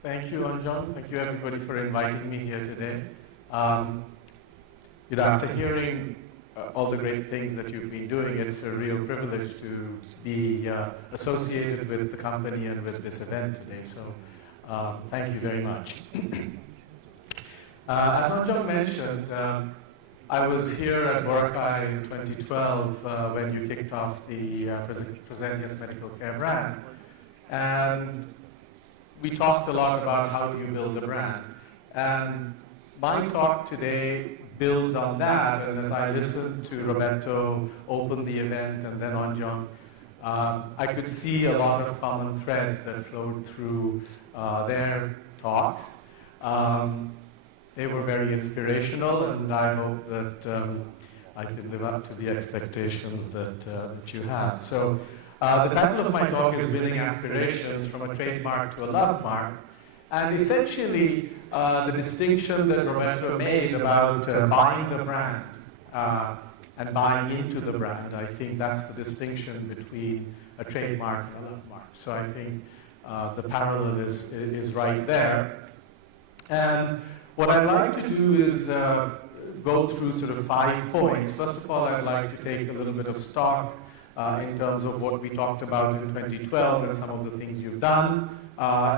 Thank you, Anjan. Thank you, everybody, for inviting me here today. After hearing all the great things that you've been doing, it's a real privilege to be associated with the company and with this event today. So, thank you very much. As Anjan mentioned, I was here at Boracay in 2012 when you kicked off the Fresenius Medical Care brand. And we talked a lot about how do you build a brand. And my talk today builds on that. And as I listened to Roberto open the event and then Anjan, I could see a lot of common threads that flowed through their talks. They were very inspirational, and I hope that I can live up to the expectations that you have. So the title of my talk is Building Aspirations from a Trademark to a Love Mark. And essentially, the distinction that Roberto made about buying the brand and buying into the brand, I think that's the distinction between a trademark and a love mark. So I think the parallel is right there. And what I'd like to do is go through sort of 5 points. First of all, I'd like to take a little bit of stock in terms of what we talked about in 2012 and some of the things you've done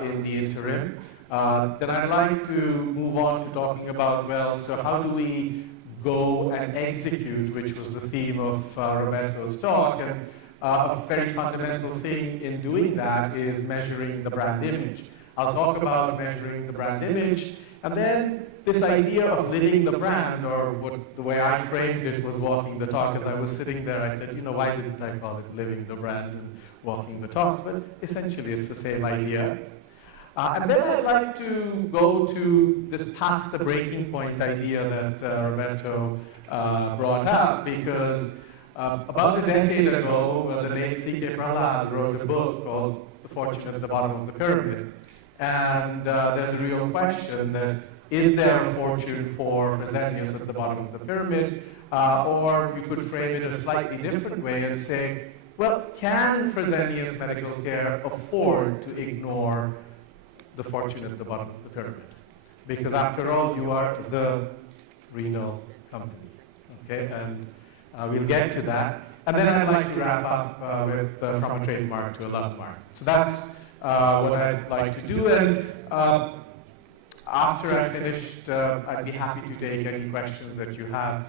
in the interim. Then I'd like to move on to talking about, well, so how do we go and execute, which was the theme of Roberto's talk. And a very fundamental thing in doing that is measuring the brand image. I'll talk about measuring the brand image. And then this idea of living the brand, or the way I framed it was walking the talk. As I was sitting there, I said, why didn't I call it living the brand and walking the talk? But essentially, it's the same idea. And then I'd like to go to this past the breaking point idea that Roberto brought up, because about a decade ago, the late C.K. Prahlad wrote a book called The Fortune at the Bottom of the Pyramid. And there's a real question that, is there a fortune for Fresenius at the bottom of the pyramid? Or we could frame it in a slightly different way and say, well, can Fresenius Medical Care afford to ignore the fortune at the bottom of the pyramid? Because after all, you are the renal company, okay? And we'll get to that. And then I'd like to wrap up with from a trademark to a love mark. So that's what I'd like to do. And after I finished, I'd be happy to take any questions that you have,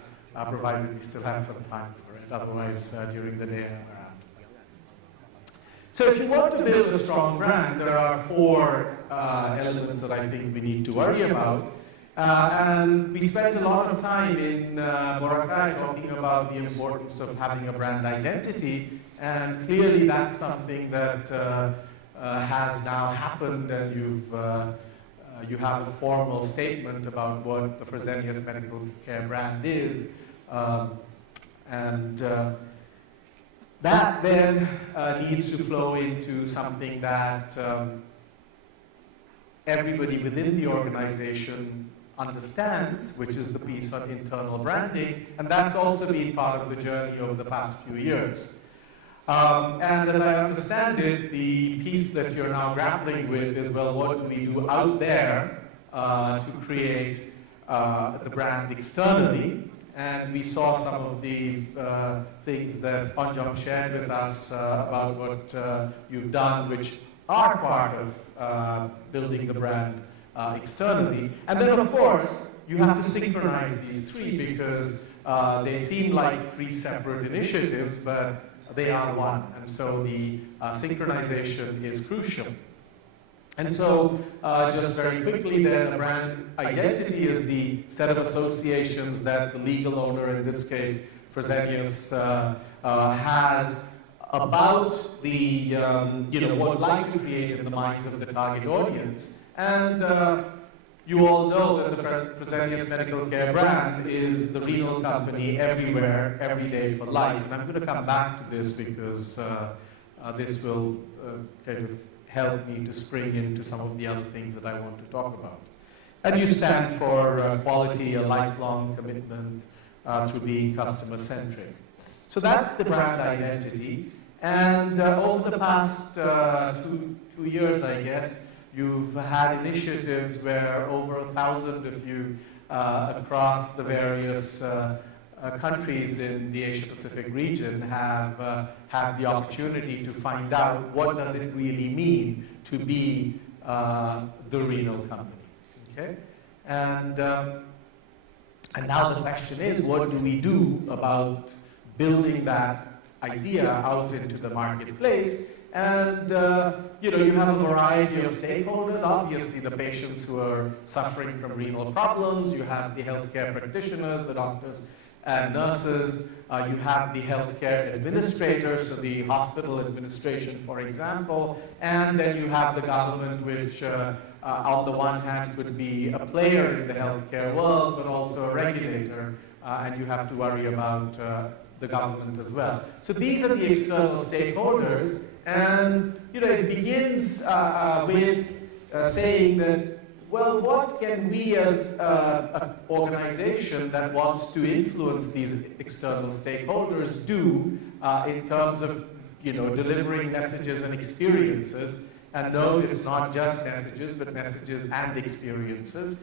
provided we still have some time for it. Otherwise, during the day, I'm around. So if you want to build a strong brand, there are 4 elements that I think we need to worry about. And we spent a lot of time in Boracay talking about the importance of having a brand identity. And clearly, that's something that has now happened, and you have a formal statement about what the Fresenius Medical Care brand is, and that then needs to flow into something that everybody within the organization understands, which is the piece on internal branding, and that's also been part of the journey over the past few years. And as I understand it, the piece that you're now grappling with is, well, what do we do out there to create the brand externally? And we saw some of the things that Anjan shared with us about what you've done, which are part of building the brand externally. And then, of course, you have to synchronize these 3 because they seem like 3 separate initiatives, but they are one, and so the synchronization is crucial. And so, just very quickly then, a brand identity is the set of associations that the legal owner, in this case, Fresenius, has about the, what would like to create in the minds of the target audience. And you all know that the Fresenius Medical Care brand is the renal company everywhere, every day for life. And I'm going to come back to this because this will kind of help me to spring into some of the other things that I want to talk about. And you stand for quality, a lifelong commitment through being customer-centric. So that's the brand identity. And over the past two years, I guess, You've had initiatives where over 1,000 of you across the various countries in the Asia-Pacific region have had the opportunity to find out what does it really mean to be the renal company. Okay? And now the question is, what do we do about building that idea out into the marketplace? And you have a variety of stakeholders. Obviously, the patients who are suffering from renal problems. You have the healthcare practitioners, the doctors and nurses. You have the healthcare administrators, so the hospital administration, for example. And then you have the government, which on the one hand could be a player in the healthcare world, but also a regulator. And you have to worry about the government as well. So these are the external stakeholders. And it begins with saying that, well, what can we as an organization that wants to influence these external stakeholders do in terms of delivering messages and experiences? And note, it's not just messages, but messages and experiences,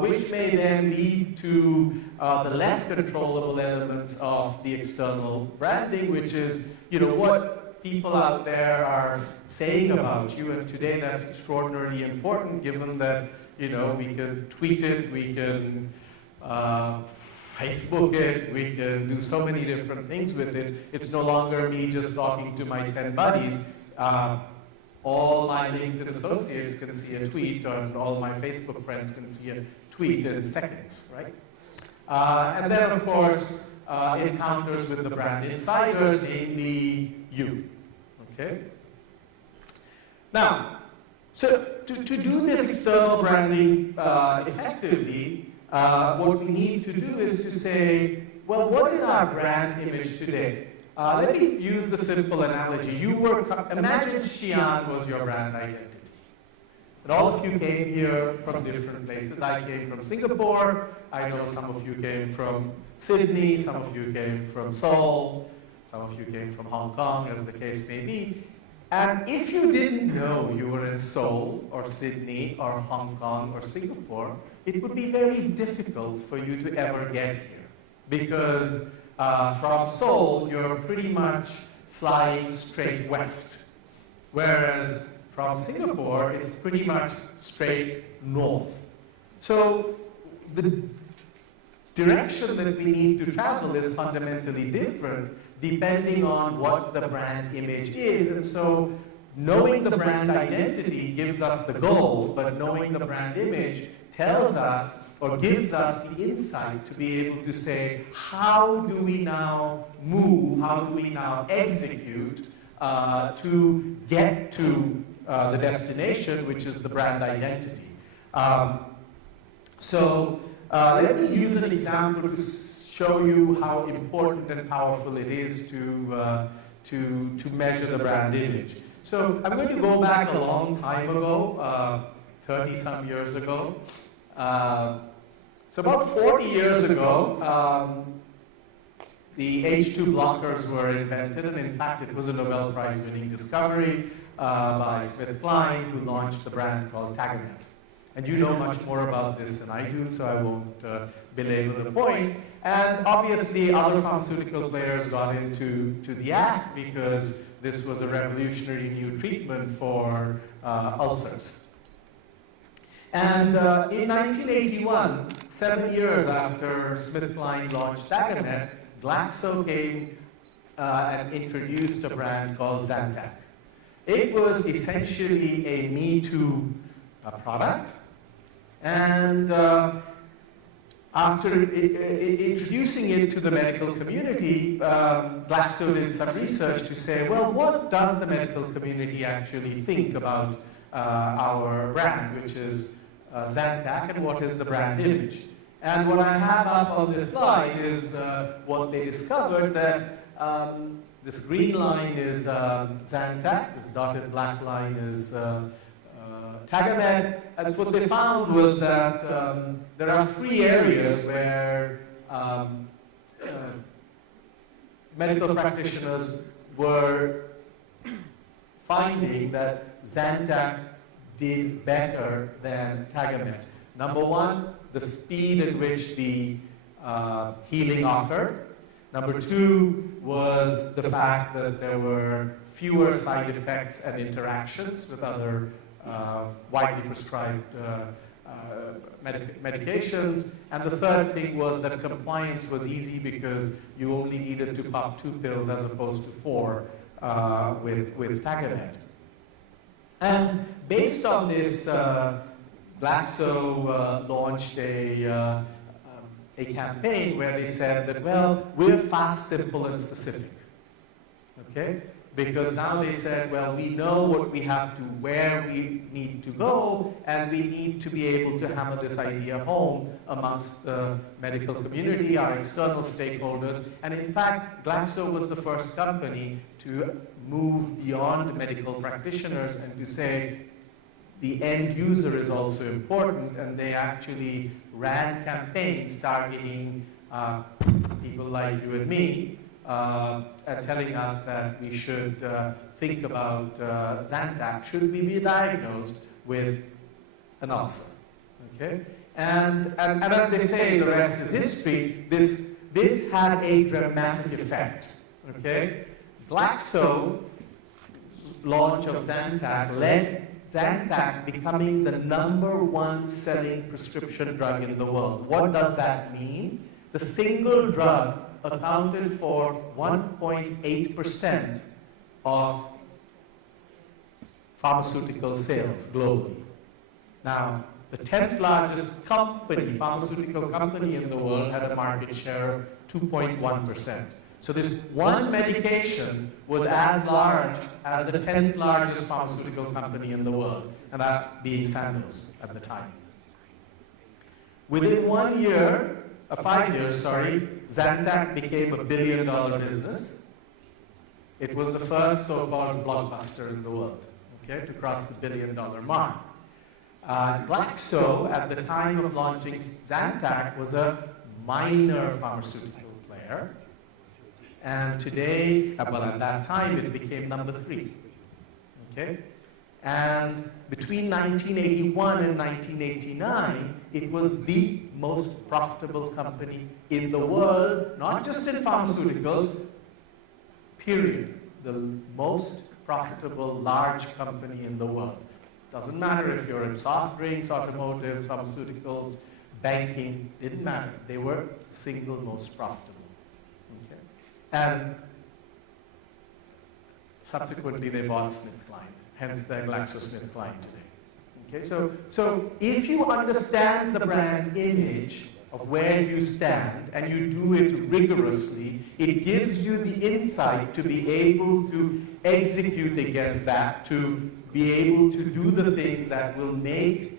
which may then lead to the less controllable elements of the external branding, which is what people out there are saying about you. And today that's extraordinarily important, given that we can tweet it, we can Facebook it, we can do so many different things with it. It's no longer me just talking to my 10 buddies. All my LinkedIn associates can see a tweet, and all my Facebook friends can see a tweet in seconds, right? And then, of course, encounters with the brand insiders, namely you. Okay? Now, so to do this external branding effectively, what we need to do is to say, well, what is our brand image today? Let me use the simple analogy. Imagine Xi'an was your brand identity. And all of you came here from different places. I came from Singapore. I know some of you came from Sydney. Some of you came from Seoul. Some of you came from Hong Kong, as the case may be. And if you didn't know you were in Seoul or Sydney or Hong Kong or Singapore, it would be very difficult for you to ever get here. Because from Seoul, you're pretty much flying straight west. Whereas from Singapore, it's pretty much straight north. So the direction that we need to travel is fundamentally different depending on what the brand image is. And so knowing the brand identity gives us the goal, but knowing the brand image tells us or gives us the insight to be able to say, how do we now move, how do we now execute to get to the destination, which is the brand identity. Let me use an example to show you how important and powerful it is to measure the brand image. So I'm going to go back a long time ago, 30-some years ago. So about 40 years ago, the H2 blockers were invented, and in fact it was a Nobel Prize-winning discovery by SmithKline, who launched the brand called Tagamet. And you know much more about this than I do, so I won't belabor the point. And obviously other pharmaceutical players got into the act because this was a revolutionary new treatment for ulcers. And in 1981, 7 years after SmithKline launched Tagamet, Glaxo came and introduced a brand called Zantac. It was essentially a Me Too product. And after introducing it to the medical community, Glaxo did some research to say, well, what does the medical community actually think about our brand, which is Zantac, and what is the brand image? And what I have up on this slide is what they discovered, that this green line is Zantac, this dotted black line is Tagamet. And what they found was that there are 3 areas where medical practitioners were finding that Zantac did better than Tagamet. Number one, the speed at which the healing occurred. Number two was the fact that there were fewer side effects and interactions with other widely prescribed medications. And the third thing was that compliance was easy because you only needed to pop 2 pills as opposed to 4 with Tagamet. And based on this, Glaxo launched a campaign where they said that, well, we're fast, simple, and specific. Okay? Because now they said, well, we know what we have to, where we need to go, and we need to be able to hammer this idea home amongst the medical community, our external stakeholders. And in fact, Glaxo was the first company to move beyond medical practitioners and to say, the end user is also important, and they actually ran campaigns targeting people like you and me, and telling us that we should think about Zantac, should we be diagnosed with an ulcer, okay? And as they say, the rest is history. This had a dramatic effect, okay? Glaxo's launch of Zantac led Zantac becoming the #1 selling prescription drug in the world. What does that mean? The single drug accounted for 1.8% of pharmaceutical sales globally. Now, the 10th largest company, pharmaceutical company in the world, had a market share of 2.1%. So this one medication was as large as the 10th largest pharmaceutical company in the world, and that being Sandoz at the time. Within 5 years, Zantac became $1 billion business. It was the first so-called blockbuster in the world, okay, to cross the $1 billion mark. Glaxo, at the time of launching Zantac, was a minor pharmaceutical player. And today, well, at that time, it became #3, okay? And between 1981 and 1989, it was the most profitable company in the world, not just in pharmaceuticals, period. The most profitable large company in the world. Doesn't matter if you're in soft drinks, automotive, pharmaceuticals, banking, didn't matter. They were the single most profitable. Okay? And subsequently, they bought SmithKline. Hence the GlaxoSmithKline today. Okay, so if you understand the brand image of where you stand and you do it rigorously, it gives you the insight to be able to execute against that, to be able to do the things that will make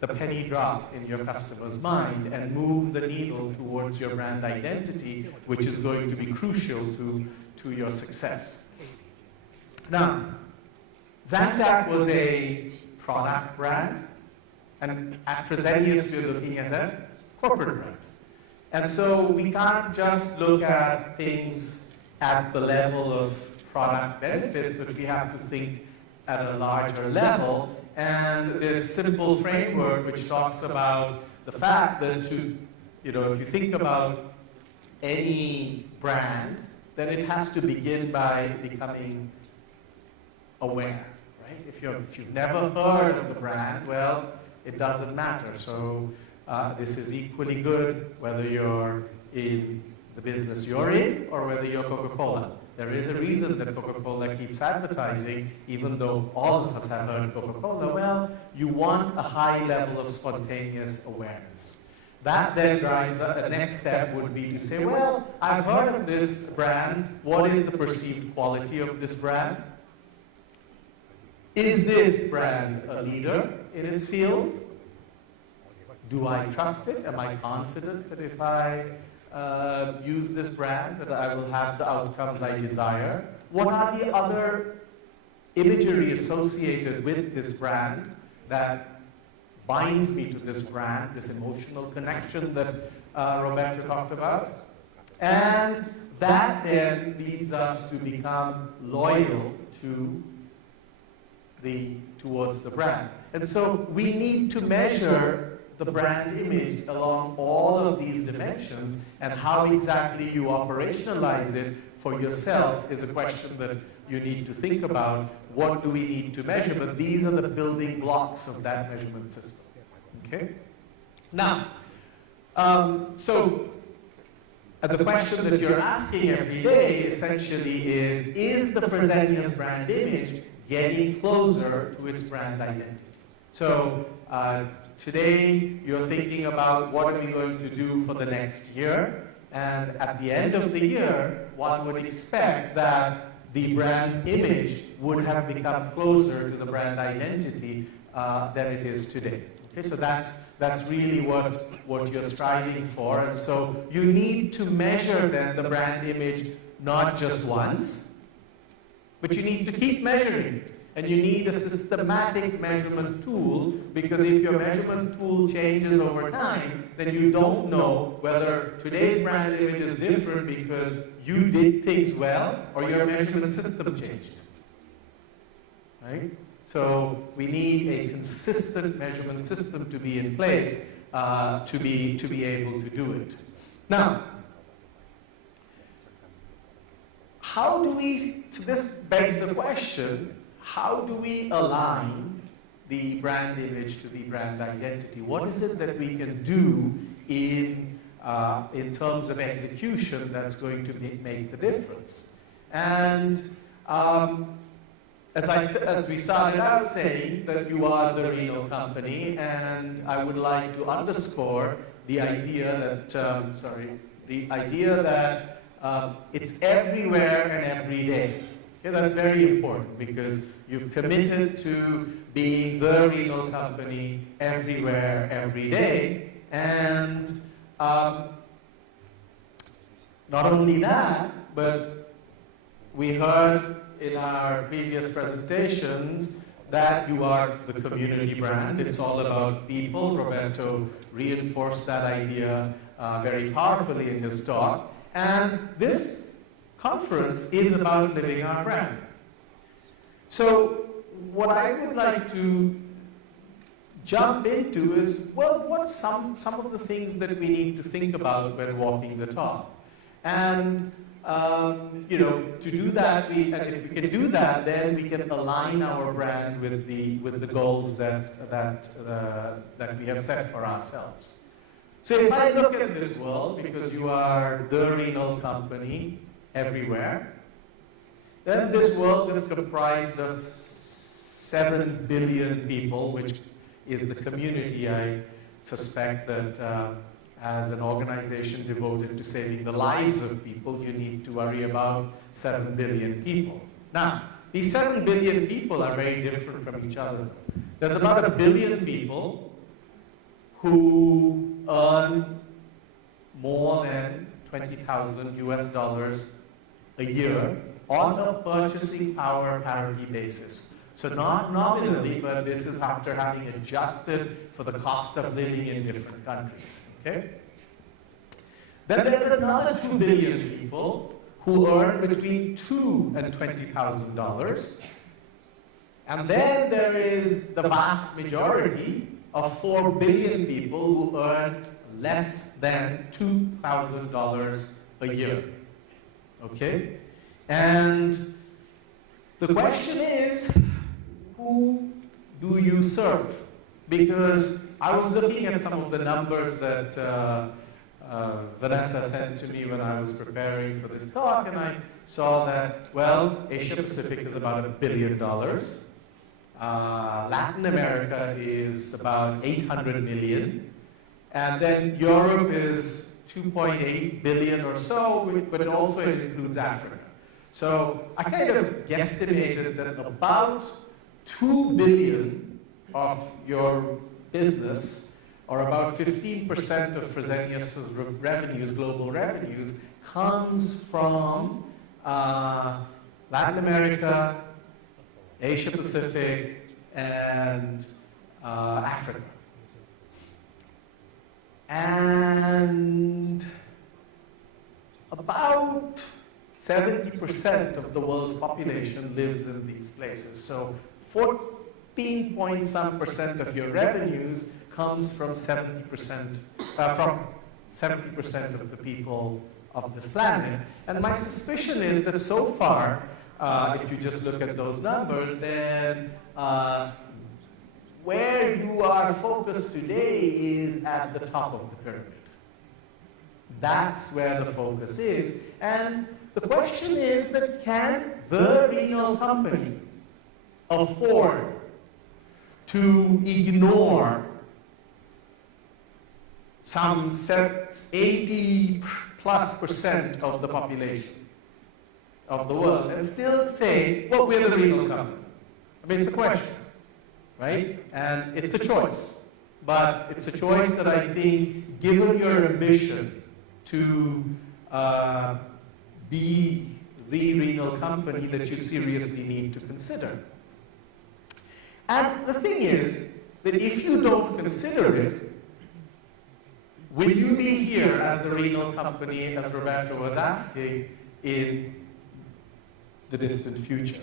the penny drop in your customer's mind and move the needle towards your brand identity, which is going to be crucial to your success. Now, Zantac was a product brand, and at Fresenius we're looking at a corporate brand. And so we can't just look at things at the level of product benefits, but we have to think at a larger level. And this simple framework which talks about the fact that if you think about any brand, then it has to begin by becoming aware. If you've never heard of the brand, well, it doesn't matter. So this is equally good whether you're in the business you're in or whether you're Coca-Cola. There is a reason that Coca-Cola keeps advertising, even though all of us have heard Coca-Cola. Well, you want a high level of spontaneous awareness. That then drives the next step would be to say, well, I've heard of this brand. What is the perceived quality of this brand? Is this brand a leader in its field? Do I trust it? Am I confident that if I use this brand, that I will have the outcomes I desire? What are the other imagery associated with this brand that binds me to this brand, this emotional connection that Roberto talked about? And that then leads us to become loyal to towards the brand. And so we need to measure the brand image along all of these dimensions, and how exactly you operationalize it for yourself is a question that you need to think about. What do we need to measure? But these are the building blocks of that measurement system. Okay? Now, so the question that you're asking every day essentially is the Fresenius brand image getting closer to its brand identity? So today you're thinking about what are we going to do for the next year, and at the end of the year one would expect that the brand image would have become closer to the brand identity than it is today. Okay, so that's really what you're striving for, and so you need to measure then the brand image not just once, but you need to keep measuring it. And you need a systematic measurement tool, because if your measurement tool changes over time, then you don't know whether today's brand image is different because you did things well or your measurement system changed. Right? So we need a consistent measurement system to be in place to be able to do it. Now, how do we, so this begs the question, how do we align the brand image to the brand identity? What is it that we can do in terms of execution that's going to make the difference? And as we started out saying, that you are the renal company, and I would like to underscore the idea that it's everywhere and every day. Okay, that's very important, because you've committed to being the renal company everywhere, every day. And not only that, but we heard in our previous presentations that you are the community brand. It's all about people. Roberto reinforced that idea very powerfully in his talk. And this conference is about living our brand. So what I would like to jump into is, well, what's some of the things that we need to think about when walking the talk? And to do that, and if we can do that, then we can align our brand with the goals that we have set for ourselves. So if I look at this world, because you are the renal company everywhere, then this world is comprised of 7 billion people, which is the community I suspect that as an organization devoted to saving the lives of people, you need to worry about 7 billion people. Now, these 7 billion people are very different from each other. There's about 1 billion people who earn more than $20,000 US a year on a purchasing power parity basis. So not nominally, but this is after having adjusted for the cost of living in different countries. Okay? Then there's another 2 billion people who earn between $2,000 and $20,000. And then there is the vast majority of 4 billion people who earn less than $2,000 a year. Okay? And the question is, who do you serve? Because I was looking at some of the numbers that Vanessa sent to me when I was preparing for this talk, and I saw that, well, Asia Pacific is about $1 billion. Latin America is about 800 million. And then Europe is 2.8 billion or so, but also it includes Africa. So I kind of guesstimated that about 2 billion of your business, or about 15% of Fresenius's revenues, global revenues, comes from Latin America, Asia Pacific, and Africa. And about 70% of the world's population lives in these places. So 15 point some percent of your revenues comes from 70% of the people of this planet. And my suspicion is that so far, if you just look at those numbers, then where you are focused today is at the top of the pyramid. That's where the focus is. And the question is that can the renal company afford to ignore some 80+% of the population of the world and still say, well, we're the renal company? I mean, it's a question, right? And it's a choice. But it's a choice that I think, given your ambition to be the renal company, that you seriously need to consider. And the thing is that if you don't consider it, will you be here as the renal company, as Roberto was asking, in the distant future?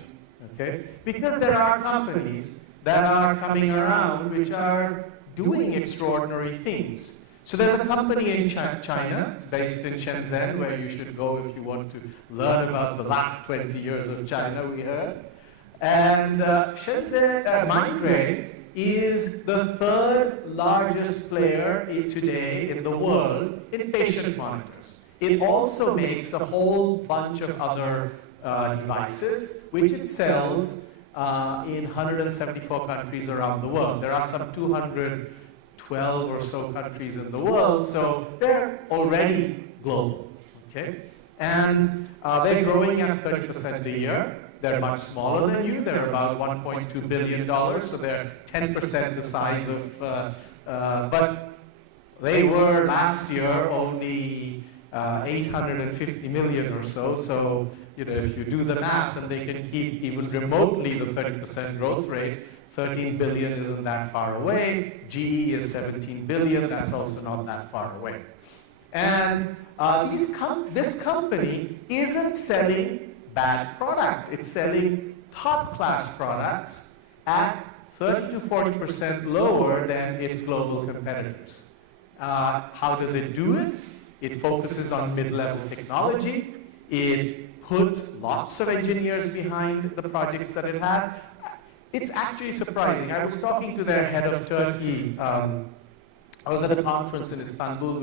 Okay? Because there are companies that are coming around which are doing extraordinary things. So there's a company in China, it's based in Shenzhen, where you should go if you want to learn about the last 20 years of China, we heard. And Shenzhen, Mindray is the third largest player today in the world in patient monitors. It also makes a whole bunch of other devices, which it sells in 174 countries around the world. There are some 212 or so countries in the world, so they're already global, okay? And they're growing at 30% a year. They're much smaller than you. They're about $1.2 billion, so they're 10% the size of, but they were last year only 850 million or so. So, you know, if you do the math and they can keep even remotely the 30% growth rate, 13 billion isn't that far away. GE is 17 billion. That's also not that far away. And this company isn't selling bad products. It's selling top-class products at 30 to 40% lower than its global competitors. How does it do it? It focuses on mid-level technology. It puts lots of engineers behind the projects that it has. It's actually surprising. I was talking to their head of Turkey. I was at a conference in Istanbul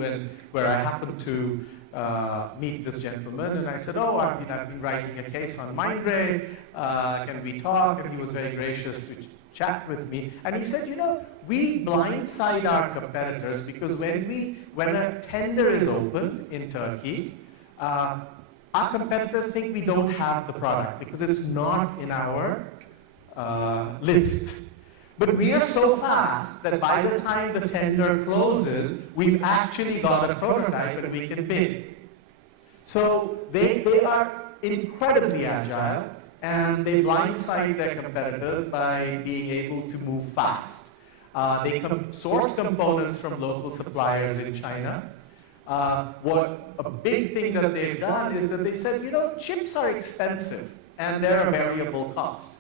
where I happened to meet this gentleman, and I said, oh, I've been writing a case on Mindray, can we talk? And he was very gracious to chat with me. And he said, you know, we blindside our competitors because when a tender is opened in Turkey, our competitors think we don't have the product because it's not in our list. But we are so fast that by the time the tender closes, we've actually got a prototype and we can bid. So they are incredibly agile, and they blindside their competitors by being able to move fast. They source components from local suppliers in China. A big thing that they've done is that they said, you know, chips are expensive and they're a variable cost.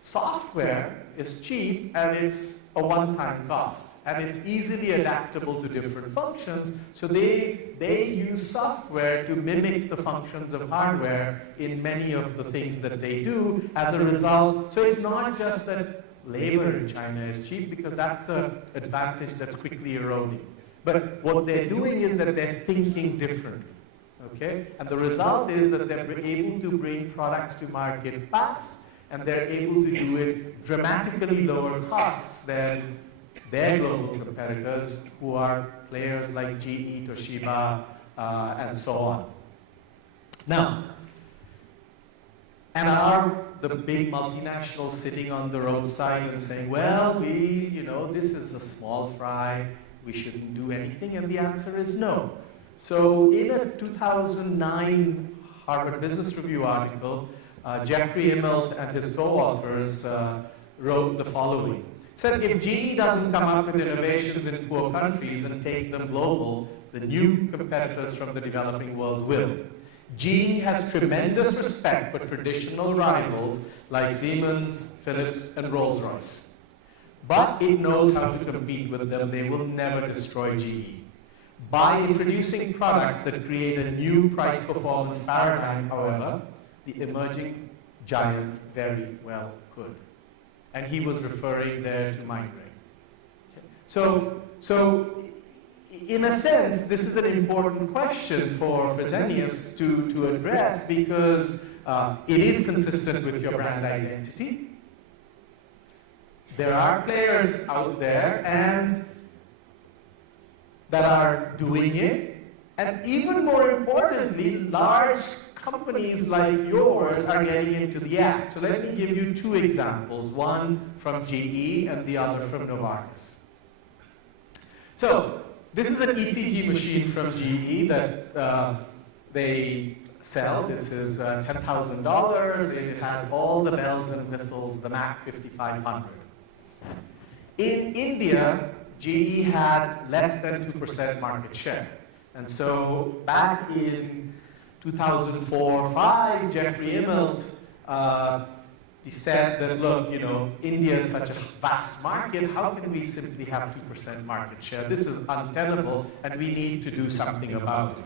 Software is cheap and it's a one-time cost, and it's easily adaptable to different functions, so they use software to mimic the functions of hardware in many of the things that they do as a result. So it's not just that labor in China is cheap, because that's the advantage that's quickly eroding. But what they're doing is that they're thinking differently, okay? And the result is that they're able to bring products to market fast, and they're able to do it dramatically lower costs than their global competitors, who are players like GE, Toshiba, and so on. Now, and are the big multinationals sitting on the roadside and saying, well, this is a small fry, we shouldn't do anything? And the answer is no. So in a 2009 Harvard Business Review article, Jeffrey Immelt and his co-authors wrote the following. Said, if GE doesn't come up with innovations in poor countries and take them global, the new competitors from the developing world will. GE has tremendous respect for traditional rivals like Siemens, Philips, and Rolls-Royce. but it knows how to compete with them. They will never destroy GE. By introducing products that create a new price-performance paradigm, however, the emerging giants very well could. And he was referring there to migraine. So in a sense, this is an important question for Fresenius to address, because it is consistent with your brand identity. There are players out there and that are doing it, and even more importantly, large companies like yours are getting into the act. So let me give you two examples, one from GE and the other from Novartis. So this is an ECG machine from GE that they sell. This is $10,000. It has all the bells and whistles, the MAC 5500. In India, GE had less than 2% market share. And so back in 2004-05, Jeffrey Immelt he said that, look, India is such a vast market, how can we simply have 2% market share? This is untenable, and we need to do something about it.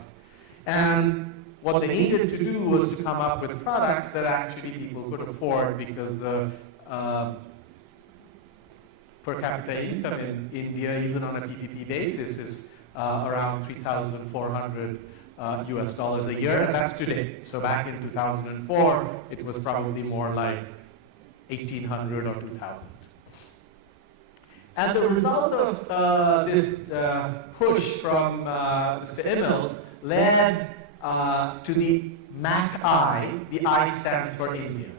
And what they needed to do was to come up with products that actually people could afford, because the per capita income in India, even on a PPP basis, is around $3,400 US dollars a year, and that's today. So back in 2004, it was probably more like 1,800 or 2,000. And the result of this push from Mr. Immelt led to the MAC-I. The I stands for India.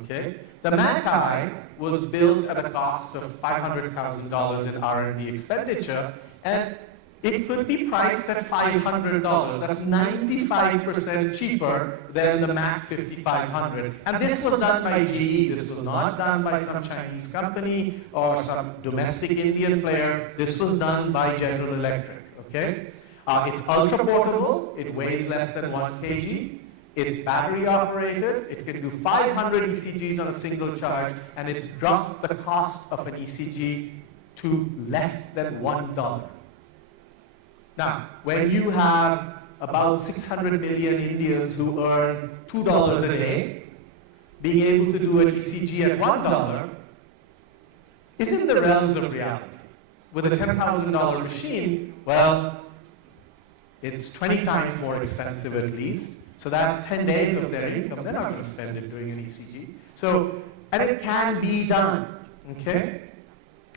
Okay? The MAC-I was built at a cost of $500,000 in R&D expenditure, and it could be priced at $500. That's 95% cheaper than the MAC 5500. And this was done by GE. This was not done by some Chinese company or some domestic Indian player. This was done by General Electric. Okay? It's ultra portable. It weighs less than 1 kg. It's battery operated. It can do 500 ECGs on a single charge, and it's dropped the cost of an ECG to less than $1. Now, when you have about 600 million Indians who earn $2 a day, being able to do an ECG at $1 is in the realms of reality. With a $10,000 machine, well, it's 20 times more expensive at least. So that's 10 days of their income. They're not going to spend it doing an ECG. So, and it can be done, okay?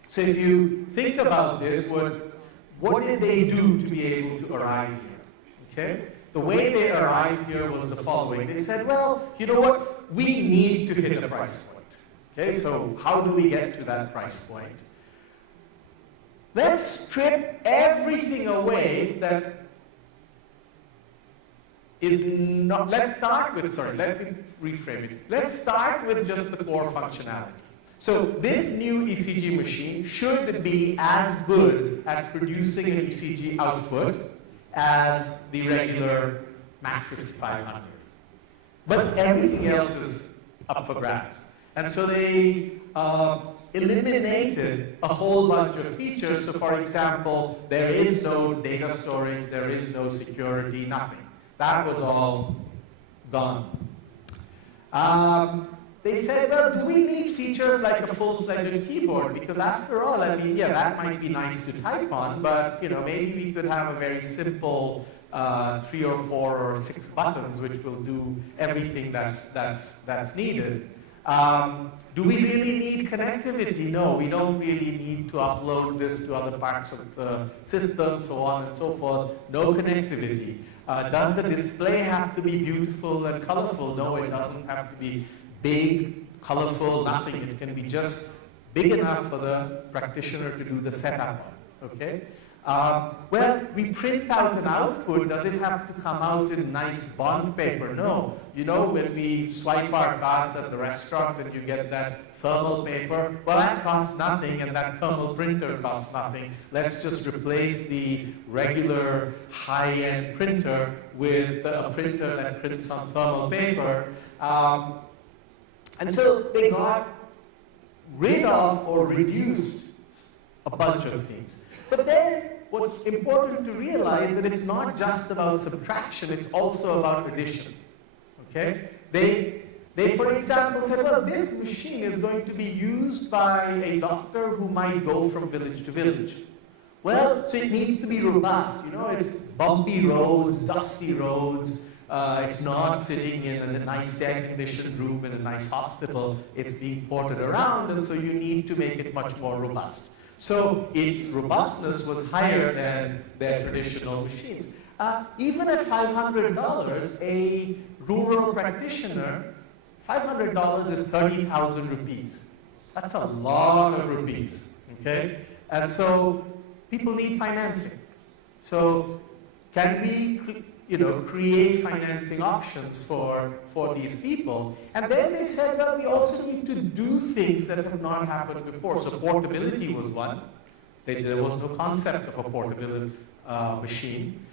So if you think about this, what did they do to be able to arrive here? Okay? The way they arrived here was the following. They said, well, you know what? We need to hit a price point. Okay? So how do we get to that price point? Let's strip everything away that is not, let's start with, sorry, let me reframe it. Let's start with just the core functionality. So this new ECG machine should be as good at producing an ECG output as the regular MAC 5500. But everything else is up for grabs. And so they eliminated a whole bunch of features. So for example, there is no data storage, there is no security, nothing. That was all gone. They said, well, do we need features like a full-fledged keyboard? Because after all, I mean, yeah, that might be nice to type on, but maybe we could have a very simple 3 or 4 or 6 buttons which will do everything that's needed. Do we really need connectivity? No, we don't really need to upload this to other parts of the system, so on and so forth. No connectivity. Does the display have to be beautiful and colorful? No, it doesn't have to be big, colorful, nothing. It can be just big enough for the practitioner to do the setup on, okay? Well, we print out an output. Does it have to come out in nice bond paper? No. When we swipe our cards at the restaurant and you get that thermal paper, well, that costs nothing, and that thermal printer costs nothing. Let's just replace the regular high-end printer with a printer that prints on thermal paper. And so they got rid of or reduced a bunch of things. But then what's important to realize that it's not just about subtraction, it's also about addition. Okay? They, for example, said, well, this machine is going to be used by a doctor who might go from village to village. Well, so it needs to be robust. You know, it's bumpy roads, dusty roads. It's not sitting in a nice air-conditioned room in a nice hospital. It's being ported around, and so you need to make it much more robust. So its robustness was higher than their traditional machines. Even at $500, a rural practitioner, $500 is 30,000 rupees. That's a lot of rupees, okay? And so people need financing. So can we, create financing options for these people? And then they said, well, we also need to do things that have not happened before. So portability was one. There was no concept of a portable machine.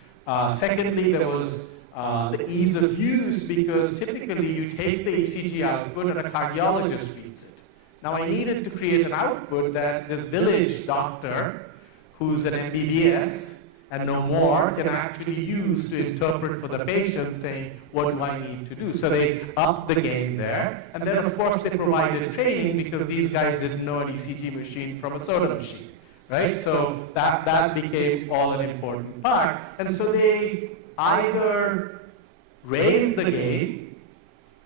Secondly, there was the ease of use, because typically you take the ECG output and a cardiologist reads it. Now I needed to create an output that this village doctor, who's an MBBS and no more, can actually use to interpret for the patient, saying, what do I need to do? So they upped the game there. And then, of course, they provided training, because these guys didn't know an ECG machine from a soda machine, right? So that became all an important part. And so they either raised the game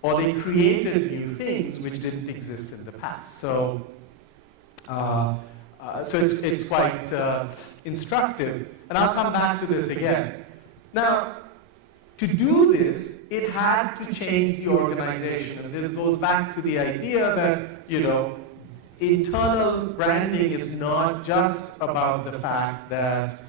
or they created new things which didn't exist in the past. So it's quite instructive. And I'll come back to this again. Now, to do this, it had to change the organization. And this goes back to the idea that, internal branding is not just about the fact that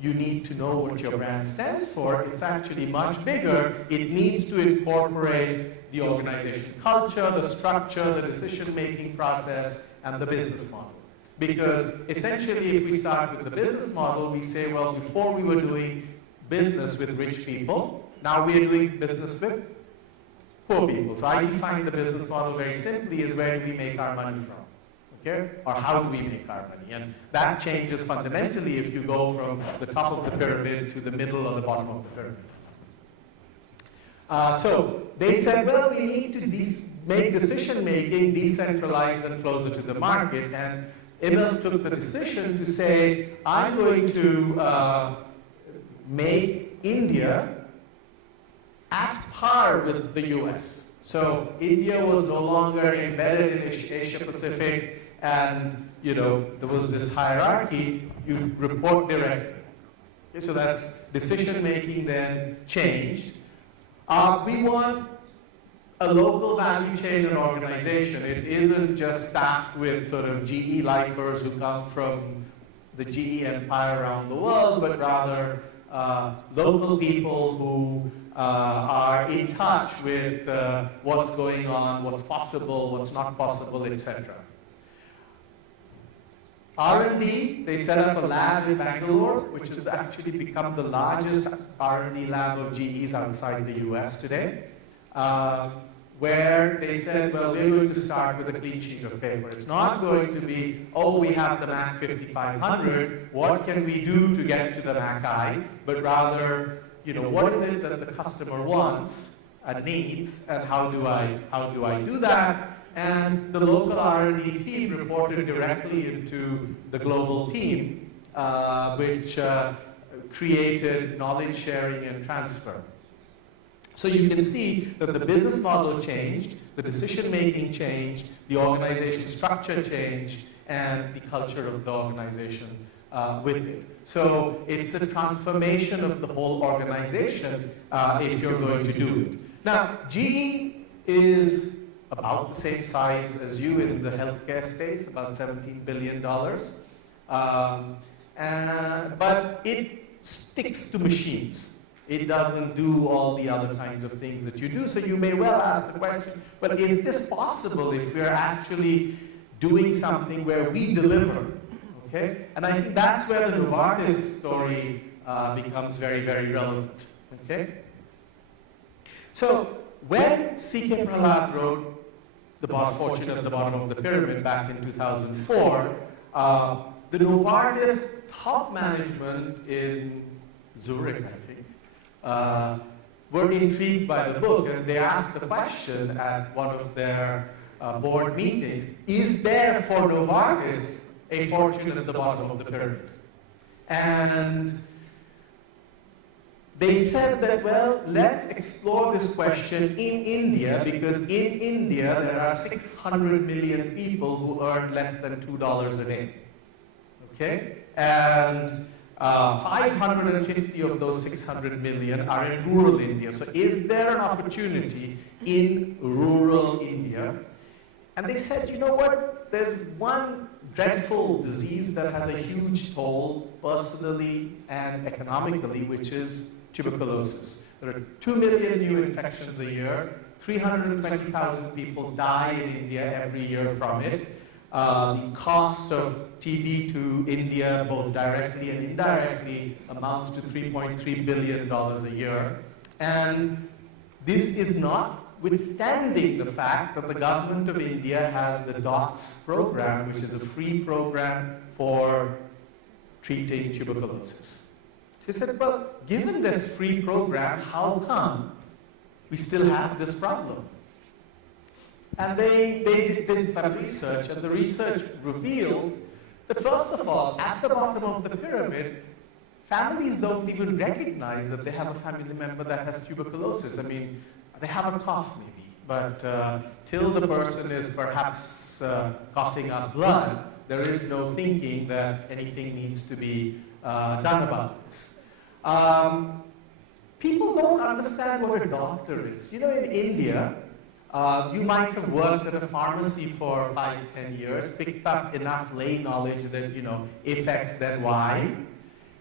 you need to know what your brand stands for. It's actually much bigger. It needs to incorporate the organization culture, the structure, the decision-making process, and the business model. Because essentially, if we start with the business model, we say, well, before we were doing business with rich people, now we are doing business with poor people. So I define the business model very simply as where do we make our money from? Okay? Or how do we make our money? And that changes fundamentally if you go from the top of the pyramid to the middle or the bottom of the pyramid. So they said, well, we need to make decision-making decentralized and closer to the market. And Emil took the decision to say, I'm going to make India at par with the US. So India was no longer embedded in Asia Pacific, and there was this hierarchy. You report directly. Okay, so that's decision-making then changed. We want a local value chain and organization. It isn't just staffed with sort of GE lifers who come from the GE empire around the world, but rather local people who are in touch with what's going on, what's possible, what's not possible, etc. R&D, they set up a lab in Bangalore, which has actually become the largest R&D lab of GEs outside the US today, where they said, well, we're going to start with a clean sheet of paper. It's not going to be, oh, we have the Mac 5500, what can we do to get to the Mac I? But rather, what is it that the customer wants and needs, and how do I do that? And the local R&D team reported directly into the global team, which created knowledge sharing and transfer. So you can see that the business model changed, the decision-making changed, the organization structure changed, and the culture of the organization with it. So it's a transformation of the whole organization if you're going to do it. Now, GE is about the same size as you in the healthcare space, about $17 billion. But it sticks to machines. It doesn't do all the other kinds of things that you do. So you may well ask the question, well, is this possible if we're actually doing something where we deliver? Okay? And I think that's where the Novartis story becomes very, very relevant. Okay? So when C.K. Prahalad wrote fortune at the bottom of the pyramid back in 2004, the Novartis top management in Zurich, I think, were intrigued by the book, and they asked the question at one of their board meetings, is there for Novartis a fortune at the bottom of the pyramid? And they said that, well, let's explore this question in India, because in India there are 600 million people who earn less than $2 a day. Okay? And 550 of those 600 million are in rural India. So is there an opportunity in rural India? And they said, you know what? There's one dreadful disease that has a huge toll personally and economically, which is tuberculosis. There are 2 million new infections a year. 320,000 people die in India every year from it. The cost of TB to India, both directly and indirectly, amounts to $3.3 billion a year. And this is notwithstanding the fact that the government of India has the DOTS program, which is a free program for treating tuberculosis. She said, well, given this free program, how come we still have this problem? And they did some research, and the research revealed that, first of all, at the bottom of the pyramid, families don't even recognize that they have a family member that has tuberculosis. I mean, they have a cough maybe, but till the person is perhaps coughing up blood, there is no thinking that anything needs to be done about this. People don't understand what a doctor is. You know, in India, you might have worked at a pharmacy for 5, 10 years, picked up enough lay knowledge that, you know, if X, then Y,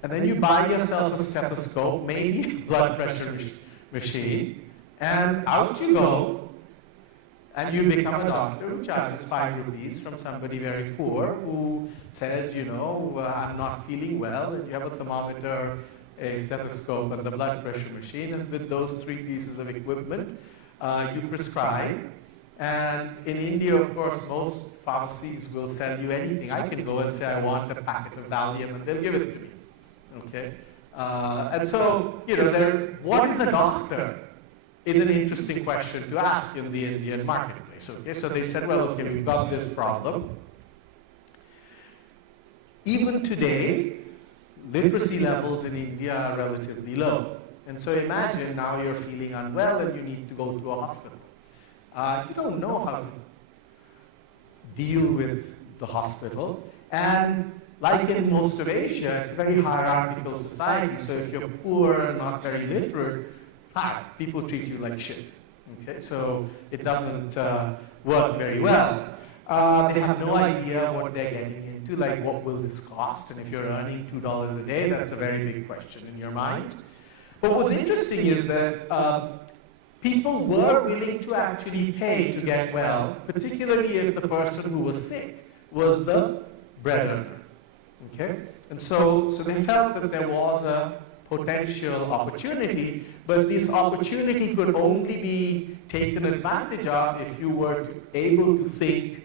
and then you buy yourself a stethoscope, maybe a blood pressure machine, and out you go, and you become a doctor who charges 5 rupees from somebody very poor who says, you know, I'm not feeling well, and you have a thermometer, a stethoscope, and the blood pressure machine, and with those 3 pieces of equipment, you prescribe. And in India, of course, most pharmacies will sell you anything. I can go and say, I want a packet of Valium, and they'll give it to me. Okay? And so, you know, what is a doctor is an interesting question to ask in the Indian marketplace. Okay? So they said, well, okay, we've got this problem. Even today, literacy levels in India are relatively low. And so imagine now you're feeling unwell and you need to go to a hospital. You don't know how to deal with the hospital. And like in most of Asia, it's a very hierarchical society. So if you're poor and not very literate, people treat you like shit. Okay? So it doesn't work very well. They have no idea what they're getting into, like what will this cost? And if you're earning $2 a day, that's a very big question in your mind. But what's interesting is that people were willing to actually pay to get well, particularly if the person who was sick was the bread earner. Okay? And so they felt that there was a potential opportunity, but this opportunity could only be taken advantage of if you were able to think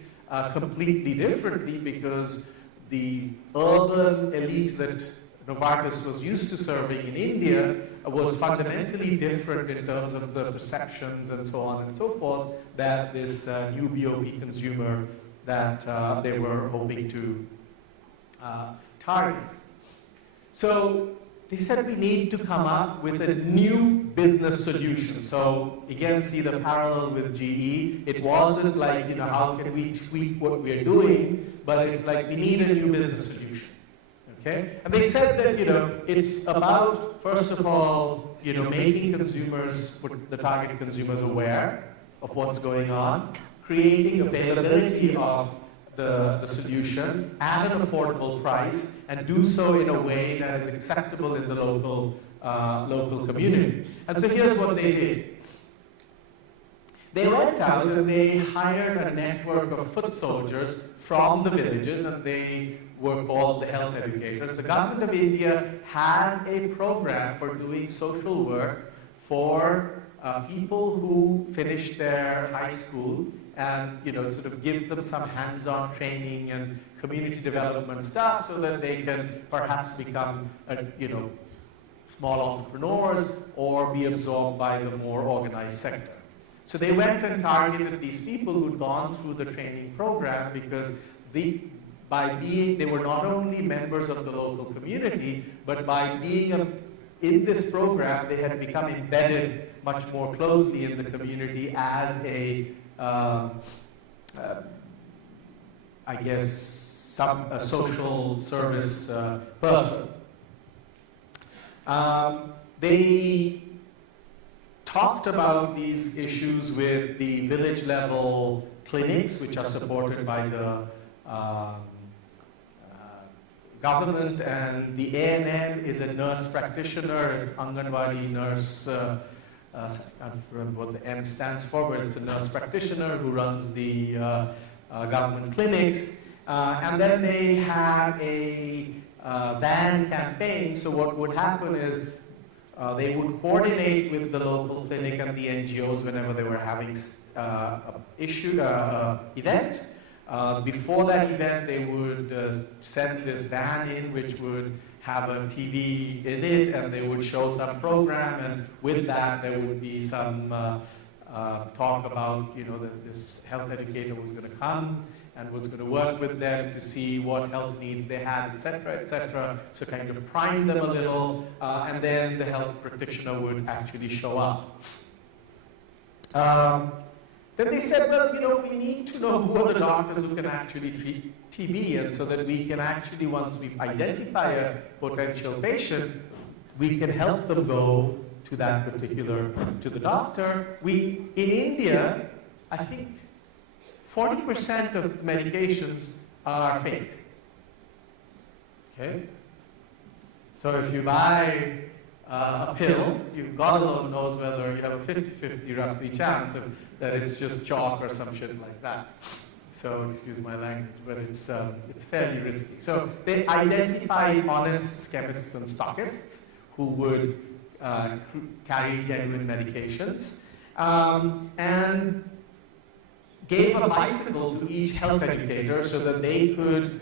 completely differently, because the urban elite that Novartis was used to serving in India was fundamentally different in terms of the perceptions and so on and so forth that this new BOP consumer that they were hoping to target. So they said we need to come up with a new business solution. So again, see the parallel with GE. It wasn't like, you know, how can we tweak what we're doing, but it's like we need a new business solution. Okay? And they said that, you know, it's about, first of all, you know, making consumers, the target consumers aware of what's going on, creating availability of the solution at an affordable price, and do so in a way that is acceptable in the local community. And so here's what they did. They went out and they hired a network of foot soldiers from the villages, and they were called the health educators. The government of India has a program for doing social work for people who finish their high school and sort of give them some hands-on training and community development stuff so that they can perhaps become small entrepreneurs or be absorbed by the more organized sector. So they went and targeted these people who'd gone through the training program because they were not only members of the local community, but by being in this program, they had become embedded much more closely in the community as a social service person. They talked about these issues with the village level clinics, which are supported by the government, and the ANM is a nurse practitioner. It's Anganwadi nurse. I can't remember what the M stands for, but it's a nurse practitioner who runs the government clinics. And then they had a van campaign. So what would happen is they would coordinate with the local clinic and the NGOs whenever they were having an event. Before that event, they would send this van in, which would have a TV in it, and they would show some program, and with that, there would be some talk about, that this health educator was going to come and was going to work with them to see what health needs they had, etc. So kind of prime them a little, and then the health practitioner would actually show up. Then they said, well, we need to know who are the doctors who can actually treat TB, and so that we can actually, once we identify a potential patient, we can help them go to that to the doctor. In India, I think 40% of medications are fake. Okay? So if you buy a pill, God alone knows whether you have a 50-50 roughly chance that it's just chalk or some shit like that. So excuse my language, but it's fairly risky. So they identified honest chemists and stockists who would carry genuine medications, and gave a bicycle to each health educator so that they could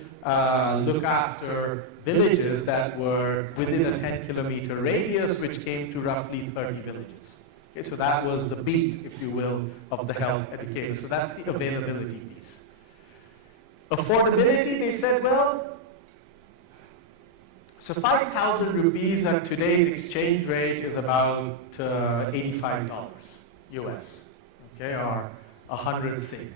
look after villages that were within a 10-kilometer radius, which came to roughly 30 villages. Okay, so that was the beat, if you will, of the health educator. So that's the availability piece. Affordability, they said, so 5,000 rupees at today's exchange rate is about $85 US, okay, or 100 Sing.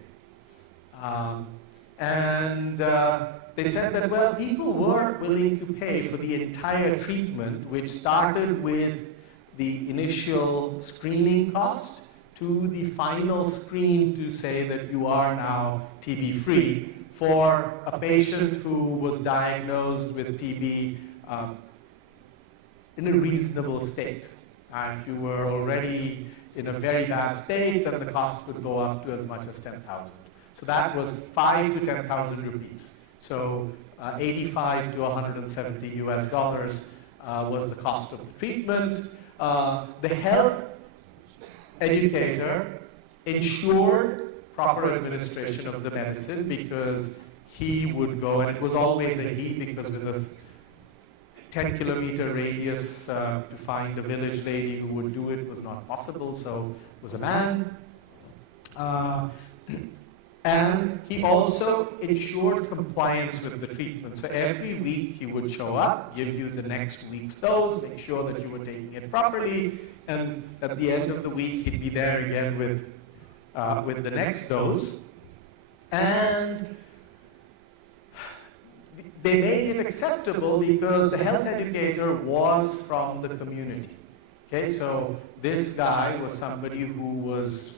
They said that, people were willing to pay for the entire treatment, which started with the initial screening cost to the final screen to say that you are now TB free for a patient who was diagnosed with TB in a reasonable state. If you were already in a very bad state, then the cost could go up to as much as 10,000. So that was 5 to 10,000 rupees. So 85 to 170 US dollars was the cost of the treatment. The health educator ensured proper administration of the medicine because he would go, and it was always a he because with a 10-kilometer radius to find a village lady who would do it was not possible, so it was a man. And he also ensured compliance with the treatment. So every week he would show up, give you the next week's dose, make sure that you were taking it properly, and at the end of the week he'd be there again with the next dose. And they made it acceptable because the health educator was from the community. Okay, so this guy was somebody who was